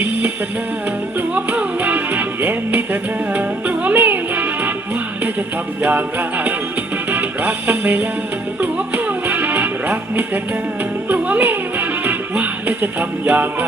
ยิ้มนิดหน้ากลัวพ่อว่าแย้มนิดหน้ากลัวแม่ว่าว่าแล้วจะทำอย่างไร รักกันไหม่ล่ะกลัวพ่อว่ารักนิดหน้ากลัวแม่ว่าว่าแล้วจะทำอย่างไร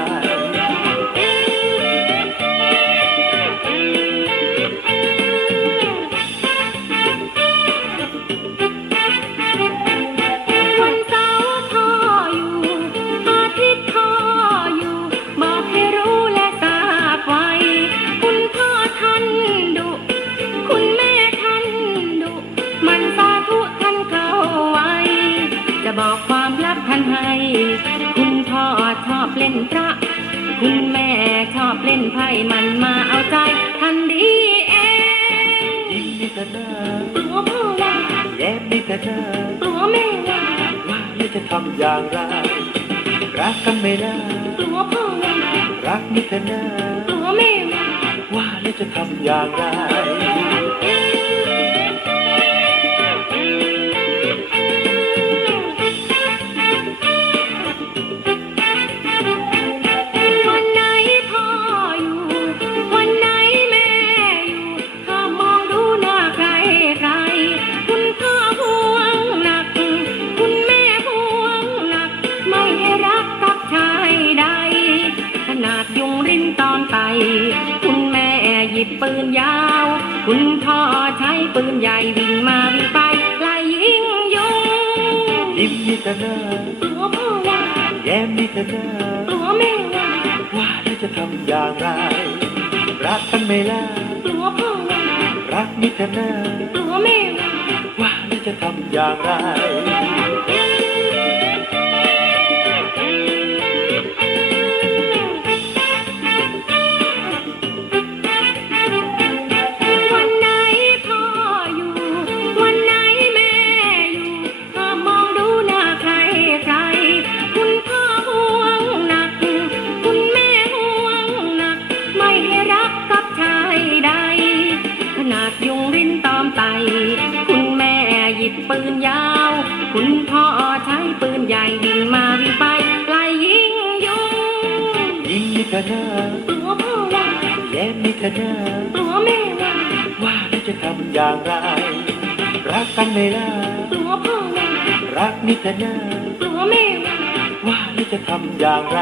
พระ คุณแม่ชอบเล่นไพ่มันมาเอาใจท่านดีเองยิ้มนิดหน้ากลัวพ่อว่าแย้มนิดหน้ากลัวแม่ว่าว่าแล้วจะทำอย่างไร รักกันไม่ล่ะกลัวพ่อว่ารักนิดหน้ากลัวแม่ว่าว่าแล้วจะทำอย่างไร รักกับชายใด ขนาดยุงรินตอนไตคุณแม่หยิบปืนยาว คุณพ่อใช้ปืนใหญ่วิ่งมาวิ่งไปไล่ยิงยุงยิ้มนิดหน้ากลัวพ่อว่าแย้มนิดหน้ากลัวแม่ว่าว่าแล้วจะทำอย่างไร รักกันไหม่ล่ะกลัวพ่อว่ารักนิดหน้ากลัวแม่ว่าว่าแล้วจะทำอย่างไร ดยุงรินตอมไต คุณแม่หยิบปืนยาว คุณพ่อใช้ปืนใหญ่วิ่งมาวิ่งไปไล่ยิงยุงยิ้มนิดหน้ากลัวพ่อว่าแย้มนิดหน้ากลัวแม่ว่าว่าแล้วจะทำอย่างไร รักกันไหม่ล่ะกลัวพ่อว่ารักนิดหน้ากลัวแม่ว่าว่าแล้วจะทำอย่างไร